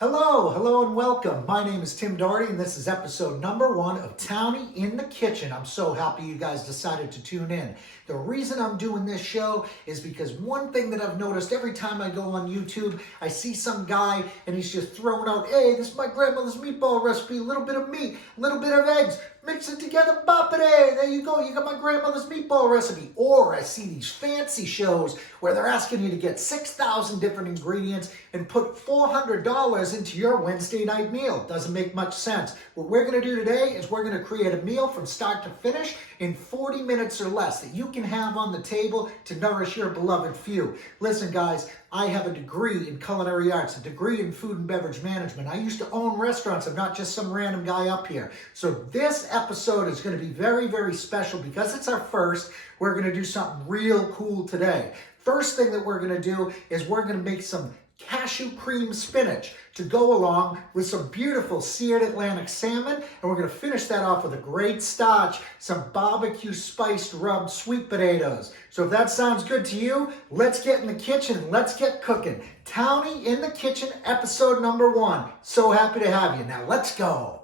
Hello and welcome. My name is Tim Doherty and this is episode number 1 of Townie in the Kitchen. I'm so happy you guys decided to tune in. The reason I'm doing this show is because one thing that I've noticed every time I go on YouTube, I see some guy and he's just throwing out, hey, this is my grandmother's meatball recipe, a little bit of meat, a little bit of eggs, mix it together, bop it, hey, there you go, you got my grandmother's meatball recipe. Or I see these fancy shows where they're asking you to get 6,000 different ingredients and put $400 into your Wednesday night meal. Doesn't make much sense. What we're gonna do today is we're gonna create a meal from start to finish in 40 minutes or less that you can have on the table to nourish your beloved few. Listen guys, I have a degree in culinary arts, a degree in food and beverage management. I used to own restaurants. I'm not just some random guy up here. So this episode is going to be very, very special because it's our first. We're going to do something real cool today. First thing that we're going to do is we're going to make some cashew cream spinach to go along with some beautiful seared Atlantic salmon, and we're going to finish that off with a great starch, some barbecue spiced rubbed sweet potatoes. So if that sounds good to you, let's get in the kitchen and let's get cooking. Townie in the Kitchen, episode number 1. So happy to have you. Now let's go.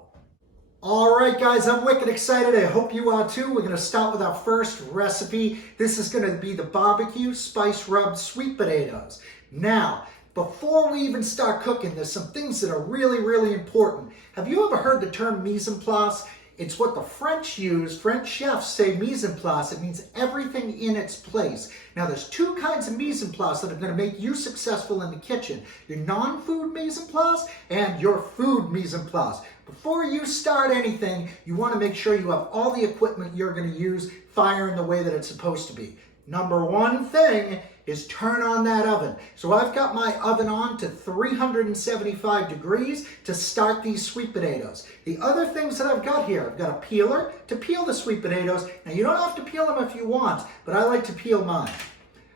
All right, guys, I'm wicked excited. I hope you are too. We're going to start with our first recipe. This is going to be the barbecue spice rubbed sweet potatoes. Now, before we even start cooking, there's some things that are really, really important. Have you ever heard the term mise en place? It's what the French use. French chefs say mise en place. It means everything in its place. Now, there's 2 kinds of mise en place that are going to make you successful in the kitchen. Your non-food mise en place and your food mise en place. Before you start anything, you want to make sure you have all the equipment you're going to use firing the way that it's supposed to be. Number 1 thing is turn on that oven. So I've got my oven on to 375 degrees to start these sweet potatoes. The other things that I've got here, I've got a peeler to peel the sweet potatoes. Now you don't have to peel them if you want, but I like to peel mine.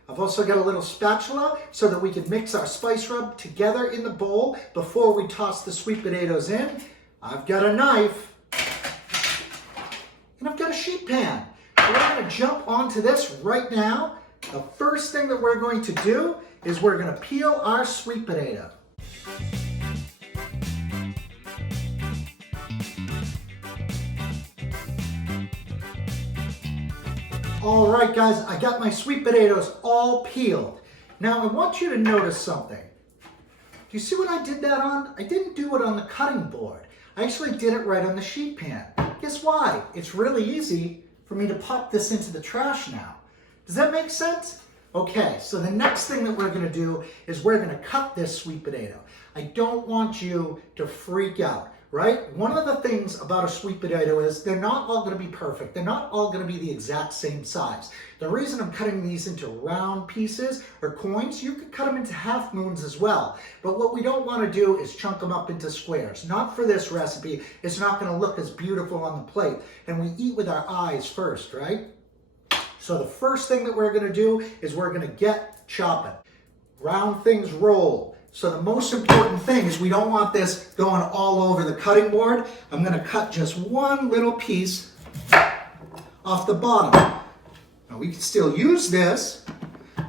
I've also got a little spatula so that we can mix our spice rub together in the bowl before we toss the sweet potatoes in. I've got a knife, and I've got a sheet pan. So we're going to jump onto this right now. The first thing that we're going to do is we're going to peel our sweet potato. All right, guys, I got my sweet potatoes all peeled. Now, I want you to notice something. Do you see what I did that on? I didn't do it on the cutting board. I actually did it right on the sheet pan. Guess why? It's really easy for me to pop this into the trash now. Does that make sense? Okay, so the next thing that we're gonna do is we're gonna cut this sweet potato. I don't want you to freak out, right? One of the things about a sweet potato is they're not all gonna be perfect. They're not all gonna be the exact same size. The reason I'm cutting these into round pieces or coins, you could cut them into half moons as well. But what we don't wanna do is chunk them up into squares. Not for this recipe. It's not gonna look as beautiful on the plate. And we eat with our eyes first, right? So the first thing that we're going to do is we're going to get chopping. Round things roll. So the most important thing is we don't want this going all over the cutting board. I'm going to cut just one little piece off the bottom. Now we can still use this,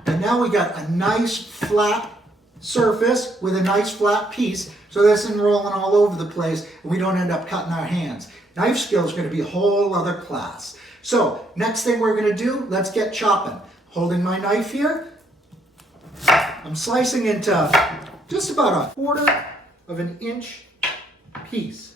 and now we got a nice flat surface with a nice flat piece, so this isn't rolling all over the place and we don't end up cutting our hands. Knife skill is going to be a whole other class. So, next thing we're going to do, let's get chopping. Holding my knife here, I'm slicing into just about 1/4 of an inch piece.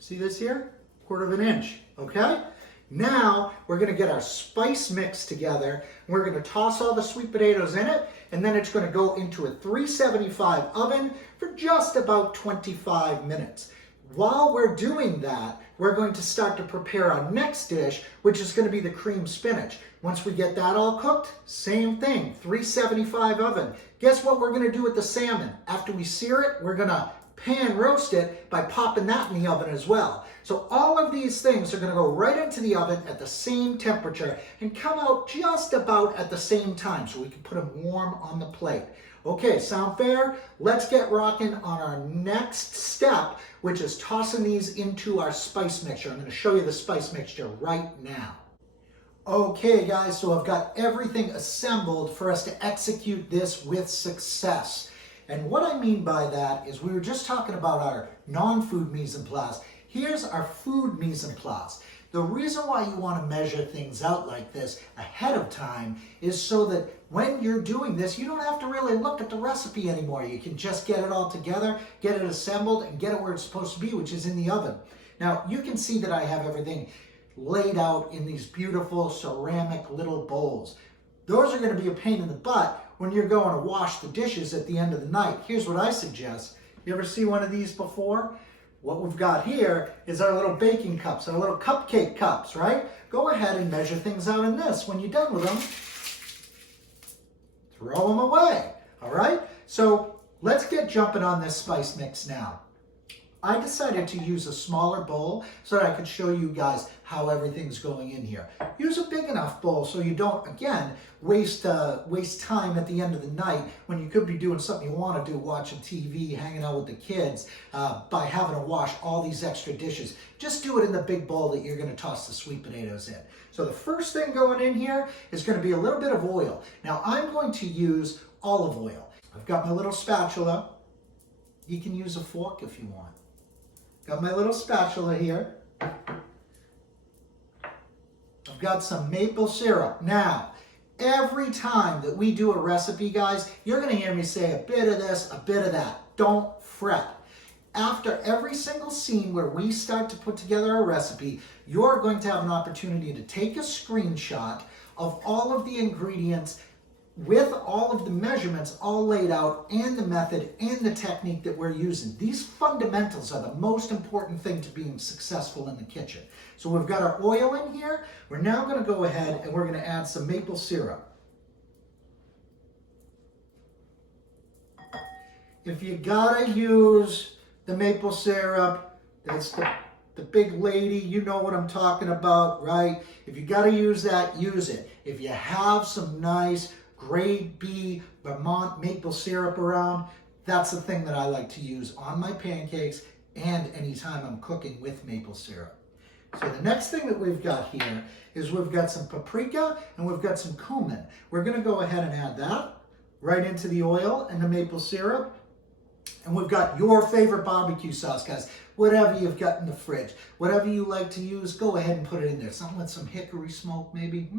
See this here? 1/4 of an inch, okay? Now, we're going to get our spice mix together. We're going to toss all the sweet potatoes in it, and then it's going to go into a 375 oven for just about 25 minutes. While we're doing that, we're going to start to prepare our next dish, which is going to be the cream spinach. Once we get that all cooked, same thing, 375 oven. Guess what we're going to do with the salmon? After we sear it, we're going to pan roast it by popping that in the oven as well. So all of these things are going to go right into the oven at the same temperature and come out just about at the same time so we can put them warm on the plate. Okay, sound fair? Let's get rocking on our next step, which is tossing these into our spice mixture. I'm going to show you the spice mixture right now. Okay guys, so I've got everything assembled for us to execute this with success. And what I mean by that is we were just talking about our non-food mise en place. Here's our food mise en place. The reason why you want to measure things out like this ahead of time is so that when you're doing this, you don't have to really look at the recipe anymore. You can just get it all together, get it assembled, and get it where it's supposed to be, which is in the oven. Now, you can see that I have everything laid out in these beautiful ceramic little bowls. Those are going to be a pain in the butt when you're going to wash the dishes at the end of the night. Here's what I suggest. You ever see one of these before? What we've got here is our little baking cups, our little cupcake cups, right? Go ahead and measure things out in this. When you're done with them, throw them away, all right? So let's get jumping on this spice mix now. I decided to use a smaller bowl so that I could show you guys how everything's going in here. Use a big enough bowl so you don't, again, waste time at the end of the night when you could be doing something you want to do, watching TV, hanging out with the kids, by having to wash all these extra dishes. Just do it in the big bowl that you're going to toss the sweet potatoes in. So the first thing going in here is going to be a little bit of oil. Now I'm going to use olive oil. I've got my little spatula. You can use a fork if you want. Got my little spatula here. I've got some maple syrup. Now, every time that we do a recipe, guys, you're going to hear me say a bit of this, a bit of that. Don't fret. After every single scene where we start to put together a recipe, you're going to have an opportunity to take a screenshot of all of the ingredients with all of the measurements all laid out and the method and the technique that we're using. These fundamentals are the most important thing to being successful in the kitchen. So we've got our oil in here. We're now going to go ahead and we're going to add some maple syrup. If you gotta use the maple syrup, that's the big lady, you know what I'm talking about, right? If you gotta use that, use it. If you have some nice grade B Vermont maple syrup around, that's the thing that I like to use on my pancakes and anytime I'm cooking with maple syrup. So the next thing that we've got here is we've got some paprika and we've got some cumin. We're going to go ahead and add that right into the oil and the maple syrup. And we've got your favorite barbecue sauce, guys. Whatever you've got in the fridge, whatever you like to use, go ahead and put it in there. Something with some hickory smoke maybe.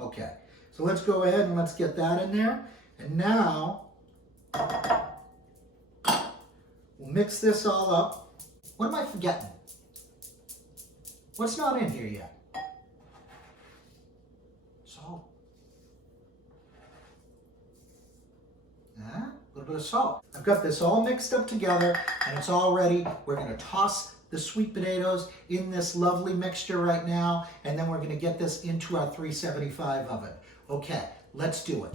Okay. So let's go ahead and let's get that in there. And now, we'll mix this all up. What am I forgetting? What's not in here yet? Salt. A little bit of salt. I've got this all mixed up together and it's all ready. We're going to toss the sweet potatoes in this lovely mixture right now, and then we're going to get this into our 375 oven. Okay, let's do it.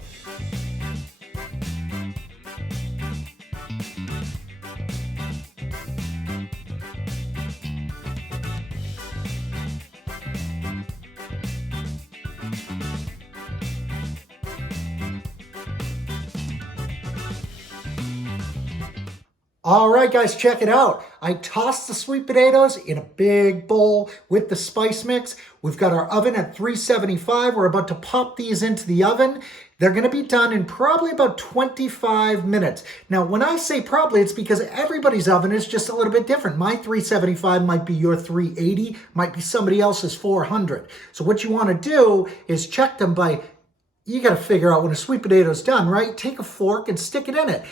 All right, guys, check it out. I tossed the sweet potatoes in a big bowl with the spice mix. We've got our oven at 375. We're about to pop these into the oven. They're going to be done in probably about 25 minutes. Now, when I say probably, it's because everybody's oven is just a little bit different. My 375 might be your 380, might be somebody else's 400. So what you want to do is check them by, you got to figure out when a sweet potato is done, right? Take a fork and stick it in it.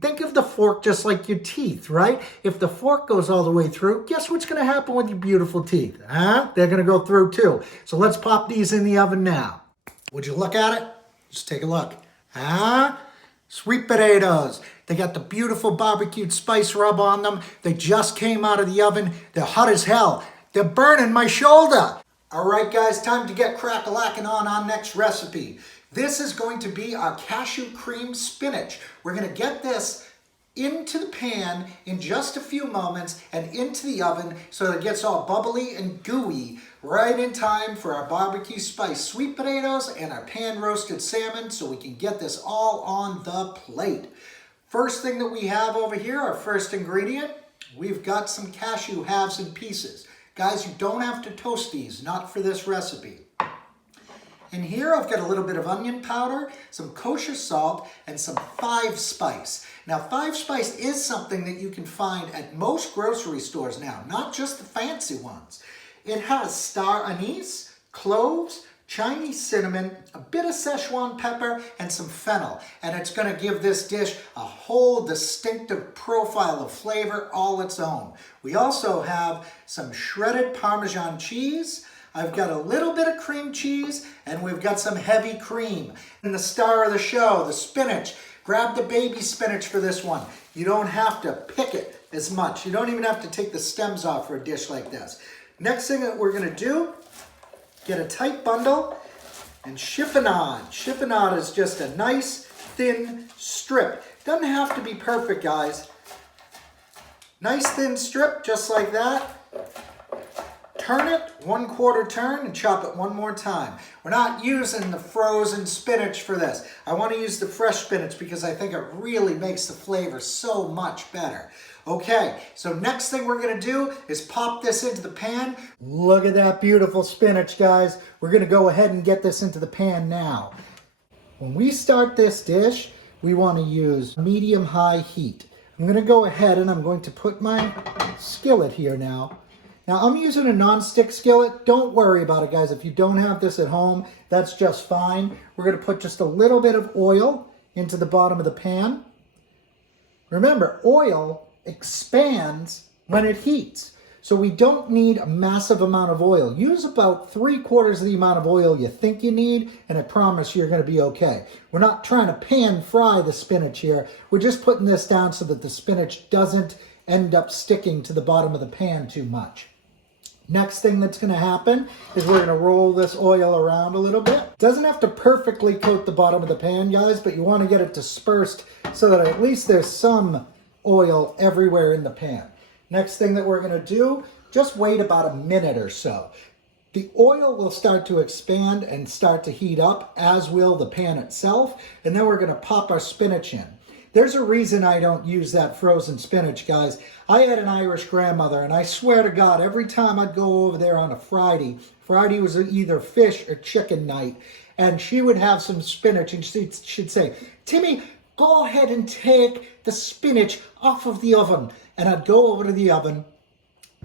Think of the fork just like your teeth, right? If the fork goes all the way through, guess what's going to happen with your beautiful teeth? They're going to go through too. So let's pop these in the oven now. Would you look at it? Just take a look. Sweet potatoes. They got the beautiful barbecued spice rub on them. They just came out of the oven. They're hot as hell. They're burning my shoulder. All right, guys, time to get crack-a-lacking on our next recipe. This is going to be our cashew cream spinach. We're going to get this into the pan in just a few moments and into the oven so that it gets all bubbly and gooey right in time for our barbecue spice sweet potatoes and our pan-roasted salmon so we can get this all on the plate. First thing that we have over here, our first ingredient, we've got some cashew halves and pieces. Guys, you don't have to toast these, not for this recipe. In here, I've got a little bit of onion powder, some kosher salt, and some 5-spice. Now, 5-spice is something that you can find at most grocery stores now, not just the fancy ones. It has star anise, cloves, Chinese cinnamon, a bit of Szechuan pepper, and some fennel. And it's going to give this dish a whole distinctive profile of flavor all its own. We also have some shredded Parmesan cheese. I've got a little bit of cream cheese, and we've got some heavy cream. And the star of the show, the spinach. Grab the baby spinach for this one. You don't have to pick it as much. You don't even have to take the stems off for a dish like this. Next thing that we're going to do, get a tight bundle and chiffonade. Chiffonade is just a nice thin strip. Doesn't have to be perfect, guys. Nice thin strip, just like that. Turn it 1/4 turn and chop it one more time. We're not using the frozen spinach for this. I want to use the fresh spinach because I think it really makes the flavor so much better. Okay, so next thing we're going to do is pop this into the pan. Look at that beautiful spinach, guys. We're going to go ahead and get this into the pan now. When we start this dish, we want to use medium-high heat. I'm going to go ahead and I'm going to put my skillet here now. Now, I'm using a non-stick skillet. Don't worry about it, guys. If you don't have this at home, that's just fine. We're going to put just a little bit of oil into the bottom of the pan. Remember, oil expands when it heats. So we don't need a massive amount of oil. Use about 3/4 of the amount of oil you think you need, and I promise you're going to be okay. We're not trying to pan fry the spinach here. We're just putting this down so that the spinach doesn't end up sticking to the bottom of the pan too much. Next thing that's going to happen is we're going to roll this oil around a little bit. Doesn't have to perfectly coat the bottom of the pan, guys, but you want to get it dispersed so that at least there's some oil everywhere in the pan. Next thing that we're going to do, just wait about a minute or so. The oil will start to expand and start to heat up, as will the pan itself, and then we're going to pop our spinach in. There's a reason I don't use that frozen spinach, guys. I had an Irish grandmother, and I swear to God, every time I'd go over there on a Friday was either fish or chicken night, and she would have some spinach, and she'd say, "Timmy, go ahead and take the spinach off of the oven." And I'd go over to the oven,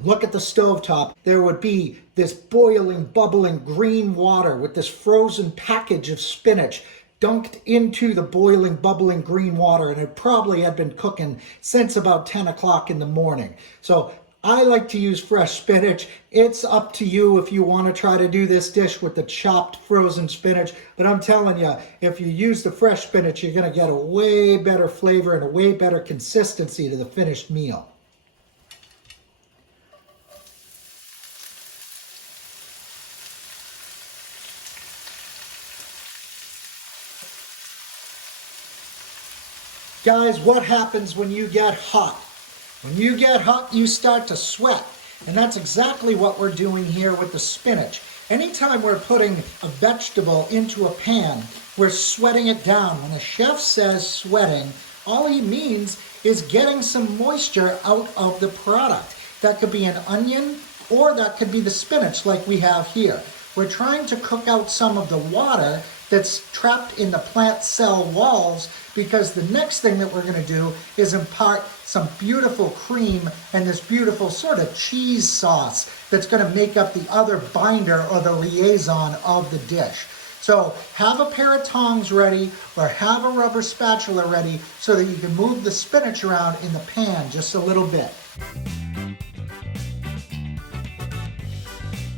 look at the stovetop. There would be this boiling, bubbling green water with this frozen package of spinach dunked into the boiling, bubbling green water, and it probably had been cooking since about 10 o'clock in the morning. So I like to use fresh spinach. It's up to you if you want to try to do this dish with the chopped frozen spinach, but I'm telling you, if you use the fresh spinach, you're going to get a way better flavor and a way better consistency to the finished meal. Guys, what happens when you get hot? When you get hot, you start to sweat. And that's exactly what we're doing here with the spinach. Anytime we're putting a vegetable into a pan, we're sweating it down. When a chef says sweating, all he means is getting some moisture out of the product. That could be an onion, or that could be the spinach like we have here. We're trying to cook out some of the water that's trapped in the plant cell walls, because the next thing that we're going to do is impart some beautiful cream and this beautiful sort of cheese sauce that's going to make up the other binder or the liaison of the dish. So have a pair of tongs ready or have a rubber spatula ready so that you can move the spinach around in the pan just a little bit.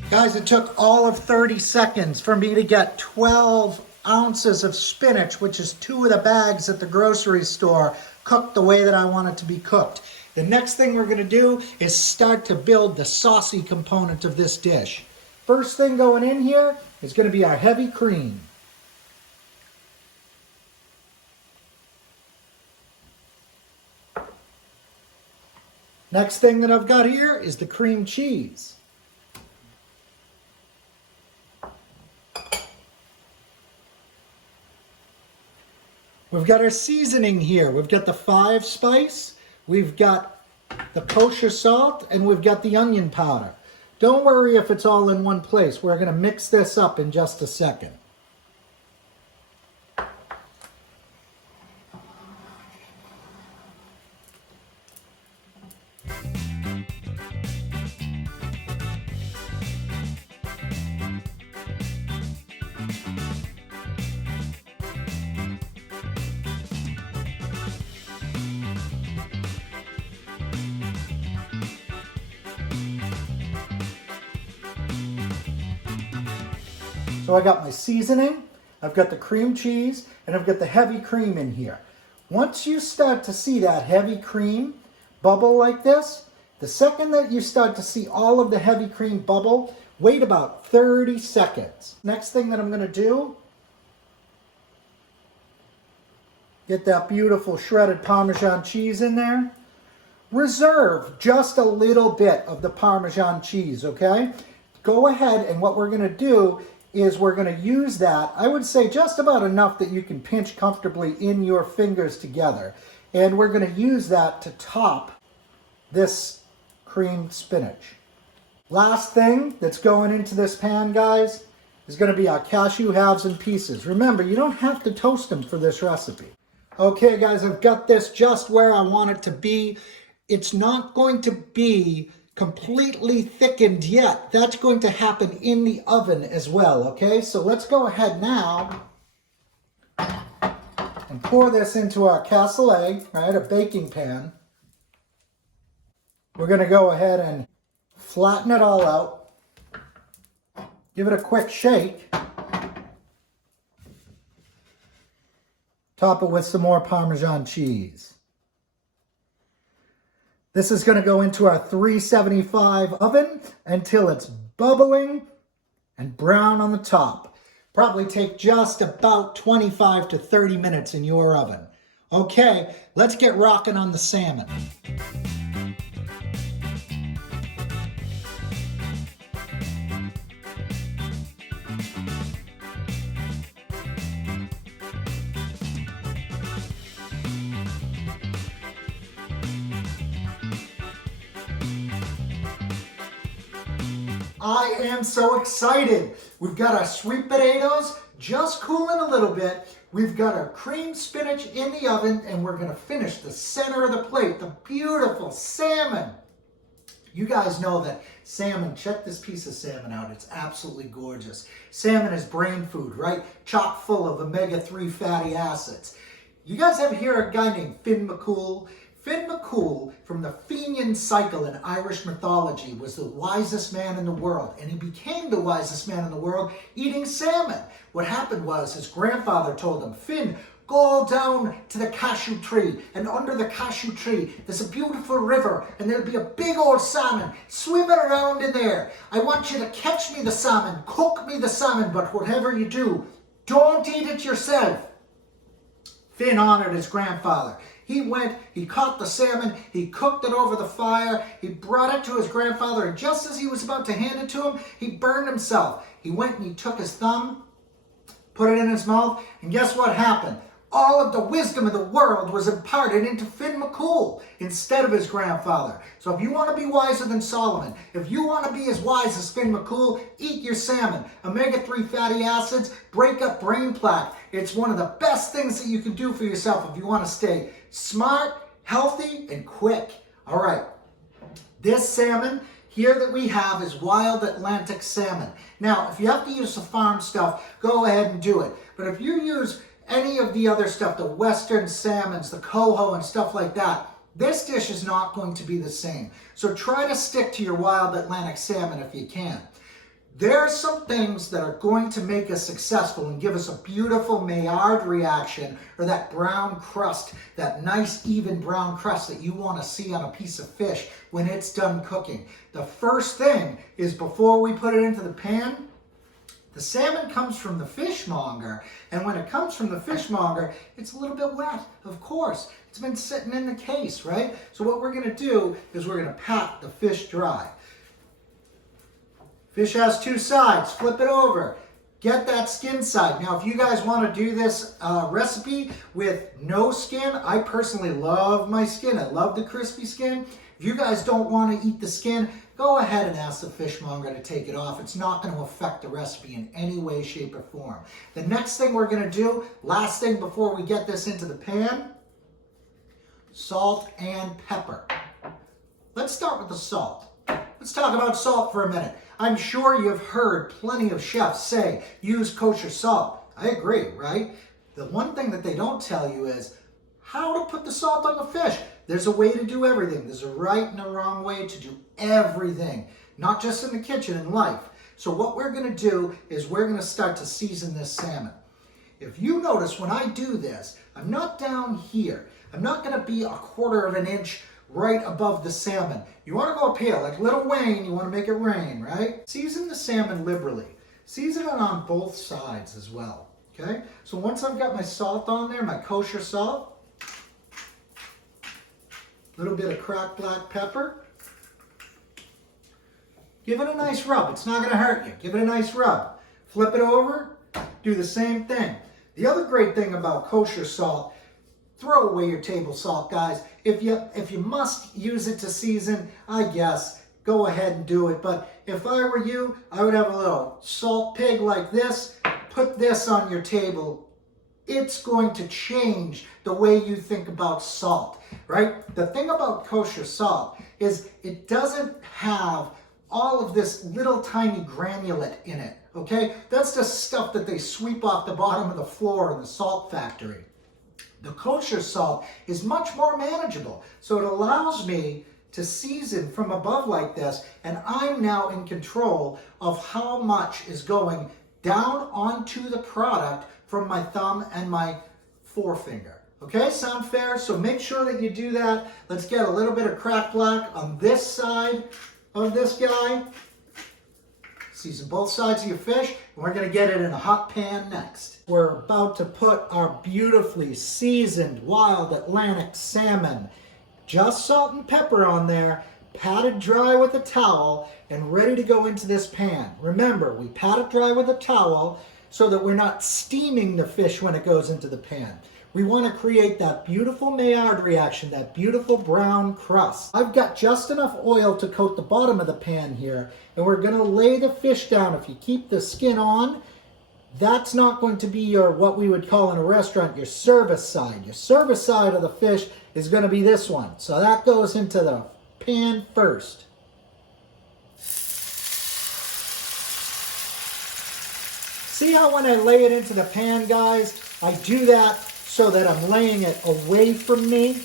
Guys, it took all of 30 seconds for me to get 12 ounces of spinach, which is 2 of the bags at the grocery store, cooked the way that I want it to be cooked. The next thing we're going to do is start to build the saucy component of this dish. First thing going in here is going to be our heavy cream. Next thing that I've got here is the cream cheese. We've got our seasoning here. We've got the 5-spice, we've got the kosher salt, and we've got the onion powder. Don't worry if it's all in one place. We're going to mix this up in just a second. So I got my seasoning, I've got the cream cheese, and I've got the heavy cream in here. Once you start to see that heavy cream bubble like this, the second that you start to see all of the heavy cream bubble, wait about 30 seconds. Next thing that I'm going to do, get that beautiful shredded Parmesan cheese in there. Reserve just a little bit of the Parmesan cheese, okay? Go ahead, and what we're going to do is we're going to use that, I would say just about enough that you can pinch comfortably in your fingers together. And we're going to use that to top this creamed spinach. Last thing that's going into this pan, guys, is going to be our cashew halves and pieces. Remember, you don't have to toast them for this recipe. Okay, guys, I've got this just where I want it to be. It's not going to be completely thickened yet. That's going to happen in the oven as well, okay? So let's go ahead now and pour this into our cassoulet, right, a baking pan. We're going to go ahead and flatten it all out. Give it a quick shake. Top it with some more Parmesan cheese. This is going to go into our 375 oven until it's bubbling and brown on the top. Probably take just about 25 to 30 minutes in your oven. Okay, let's get rocking on the salmon. I am so excited. We've got our sweet potatoes just cooling a little bit. We've got our creamed spinach in the oven, and we're gonna finish the center of the plate, the beautiful salmon. You guys know that salmon, check this piece of salmon out. It's absolutely gorgeous. Salmon is brain food, right? Chock full of omega-3 fatty acids. You guys ever hear a guy named Finn McCool? Finn McCool, from the Fenian cycle in Irish mythology, was the wisest man in the world, and he became the wisest man in the world eating salmon. What happened was his grandfather told him, Finn, go down to the cashew tree, and under the cashew tree, there's a beautiful river, and there'll be a big old salmon swimming around in there. I want you to catch me the salmon, cook me the salmon, but whatever you do, don't eat it yourself. Finn honored his grandfather. He went, he caught the salmon, he cooked it over the fire, he brought it to his grandfather, and just as he was about to hand it to him, he burned himself. He went and he took his thumb, put it in his mouth, and guess what happened? All of the wisdom of the world was imparted into Finn McCool instead of his grandfather. So if you want to be wiser than Solomon, if you want to be as wise as Finn McCool, eat your salmon. Omega-3 fatty acids break up brain plaque. It's one of the best things that you can do for yourself if you want to stay smart, healthy, and quick. All right, this salmon here that we have is wild Atlantic salmon. Now, if you have to use the farm stuff, go ahead and do it. But if you use any of the other stuff, the Western salmons, the coho and stuff like that, this dish is not going to be the same. So try to stick to your wild Atlantic salmon if you can. There are some things that are going to make us successful and give us a beautiful Maillard reaction, or that brown crust, that nice even brown crust that you want to see on a piece of fish when it's done cooking. The first thing is, before we put it into the pan, the salmon comes from the fishmonger, and when it comes from the fishmonger, it's a little bit wet, of course. It's been sitting in the case, right? So what we're going to do is we're going to pat the fish dry. Fish has two sides. Flip it over. Get that skin side. Now, if you guys want to do this recipe with no skin, I personally love my skin. I love the crispy skin. If you guys don't want to eat the skin, go ahead and ask the fishmonger to take it off. It's not going to affect the recipe in any way, shape, or form. The next thing we're going to do, last thing before we get this into the pan, salt and pepper. Let's start with the salt. Let's talk about salt for a minute. I'm sure you've heard plenty of chefs say, use kosher salt. I agree, right? The one thing that they don't tell you is how to put the salt on the fish. There's a way to do everything. There's a right and a wrong way to do everything, not just in the kitchen, in life. So what we're gonna do is we're gonna start to season this salmon. If you notice when I do this, I'm not down here. I'm not gonna be 1/4 of an inch right above the salmon. You wanna go up here, like Little Wayne, you wanna make it rain, right? Season the salmon liberally. Season it on both sides as well, okay? So once I've got my salt on there, my kosher salt, a little bit of cracked black pepper, give it a nice rub. It's not gonna hurt you. Give it a nice rub. Flip it over, do the same thing. The other great thing about kosher salt, throw away your table salt, guys. If you must use it to season, I guess, go ahead and do it. But if I were you, I would have a little salt pig like this. Put this on your table. It's going to change the way you think about salt, right? The thing about kosher salt is it doesn't have all of this little tiny granulate in it, okay? That's the stuff that they sweep off the bottom of the floor in the salt factory. The kosher salt is much more manageable, so it allows me to season from above like this, and I'm now in control of how much is going down onto the product from my thumb and my forefinger. Okay, sound fair? So make sure that you do that. Let's get a little bit of cracked black on this side of this guy. Season both sides of your fish, and we're gonna get it in a hot pan next. We're about to put our beautifully seasoned wild Atlantic salmon, just salt and pepper on there, patted dry with a towel, and ready to go into this pan. Remember, we pat it dry with a towel so that we're not steaming the fish when it goes into the pan. We want to create that beautiful Maillard reaction, that beautiful brown crust. I've got just enough oil to coat the bottom of the pan here, and we're going to lay the fish down. If you keep the skin on, that's not going to be your, what we would call in a restaurant, your service side. Your service side of the fish is going to be this one. So that goes into the pan first. See how when I lay it into the pan, guys, I do that so that I'm laying it away from me.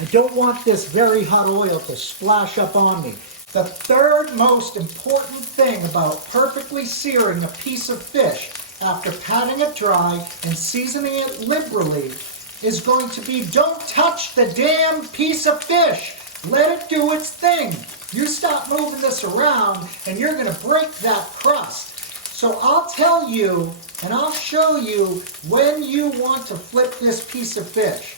I don't want this very hot oil to splash up on me. The third most important thing about perfectly searing a piece of fish after patting it dry and seasoning it liberally is going to be don't touch the damn piece of fish. Let it do its thing. You stop moving this around and you're gonna break that crust. So I'll tell you and I'll show you when you want to flip this piece of fish.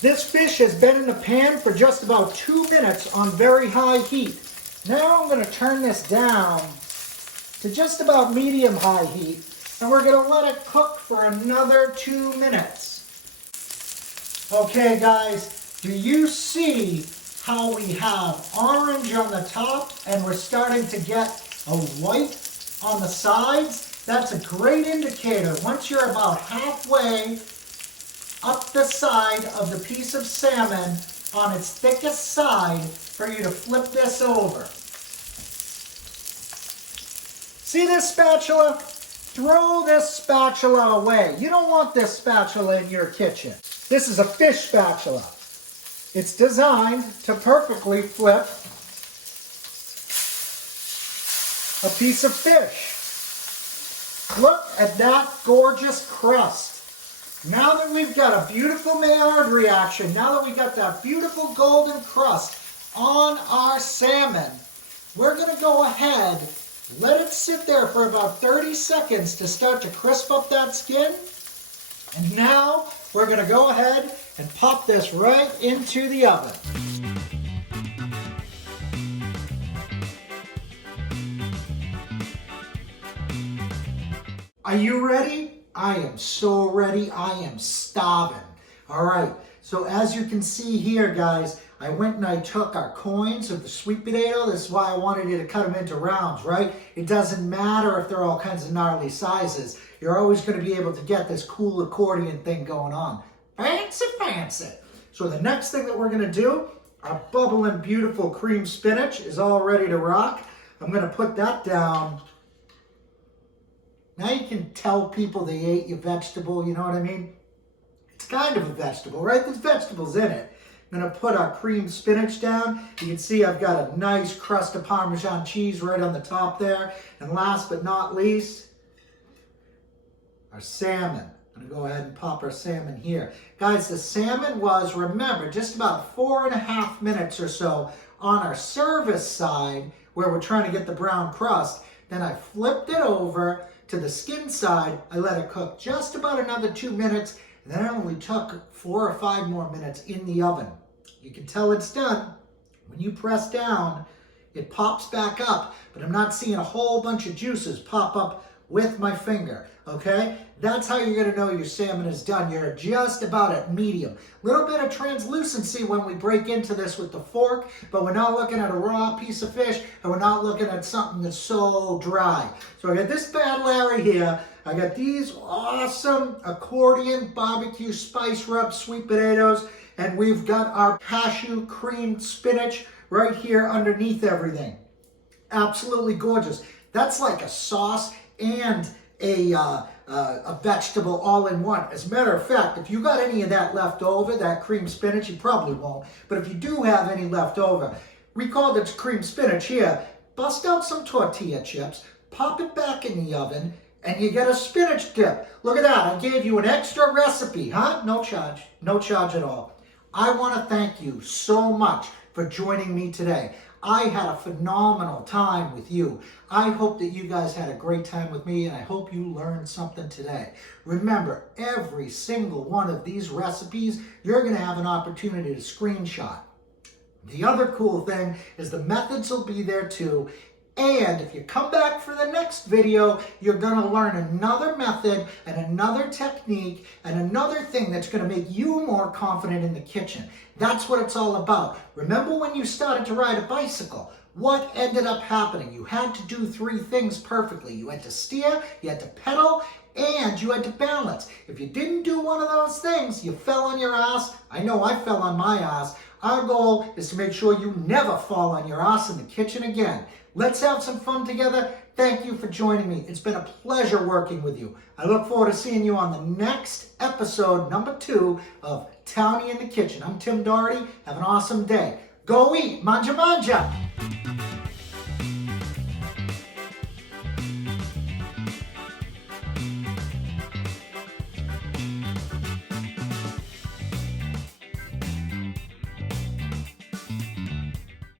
This fish has been in the pan for just about 2 minutes on very high heat. Now I'm going to turn this down to just about medium-high heat, and we're going to let it cook for another 2 minutes. Okay, guys, do you see how we have orange on the top and we're starting to get a white on the sides? That's a great indicator. Once you're about halfway up the side of the piece of salmon on its thickest side for you to flip this over. See this spatula? Throw this spatula away. You don't want this spatula in your kitchen. This is a fish spatula. It's designed to perfectly flip a piece of fish. Look at that gorgeous crust. Now that we've got a beautiful Maillard reaction, now that we've got that beautiful golden crust on our salmon, we're going to go ahead, let it sit there for about 30 seconds to start to crisp up that skin. And now we're going to go ahead and pop this right into the oven. Are you ready? I am so ready. I am starving. All right. So as you can see here, guys, I went and I took our coins of the sweet potato. This is why I wanted you to cut them into rounds, right? It doesn't matter if they're all kinds of gnarly sizes. You're always going to be able to get this cool accordion thing going on. Fancy, fancy. So the next thing that we're going to do, our bubbling, beautiful cream spinach is all ready to rock. I'm going to put that down. Now you can tell people they ate your vegetable, you know what I mean? It's kind of a vegetable, right? There's vegetables in it. I'm going to put our creamed spinach down. You can see I've got a nice crust of Parmesan cheese right on the top there. And last but not least, our salmon. I'm going to go ahead and pop our salmon here. Guys, the salmon was, remember, just about 4.5 minutes or so on our service side where we're trying to get the brown crust. Then I flipped it over to the skin side. I let it cook just about another 2 minutes. And then I only took 4 or 5 more minutes in the oven. You can tell it's done. When you press down, it pops back up, but I'm not seeing a whole bunch of juices pop up with my finger, okay? That's how you're gonna know your salmon is done. You're just about at medium. Little bit of translucency when we break into this with the fork, but we're not looking at a raw piece of fish, and we're not looking at something that's so dry. So I got this bad Larry here. I got these awesome accordion barbecue spice rub sweet potatoes, and we've got our cashew creamed spinach right here underneath everything. Absolutely gorgeous. That's like a sauce and a vegetable all in one. As a matter of fact, if you got any of that left over, that creamed spinach, you probably won't, but if you do have any left over, recall that creamed spinach here, bust out some tortilla chips, pop it back in the oven, and you get a spinach dip. Look at that, I gave you an extra recipe, huh? No charge at all. I want to thank you so much for joining me today. I had a phenomenal time with you. I hope that you guys had a great time with me, and I hope you learned something today. Remember, every single one of these recipes, you're going to have an opportunity to screenshot. The other cool thing is the methods will be there too. And if you come back for the next video, you're going to learn another method and another technique and another thing that's going to make you more confident in the kitchen. That's what it's all about. Remember when you started to ride a bicycle? What ended up happening? You had to do 3 things perfectly. You had to steer, you had to pedal, and you had to balance. If you didn't do one of those things, you fell on your ass. I know I fell on my ass. Our goal is to make sure you never fall on your ass in the kitchen again. Let's have some fun together. Thank you for joining me. It's been a pleasure working with you. I look forward to seeing you on the next episode, number 2 of Townie in the Kitchen. I'm Tim Doherty. Have an awesome day. Go eat. Manja manja.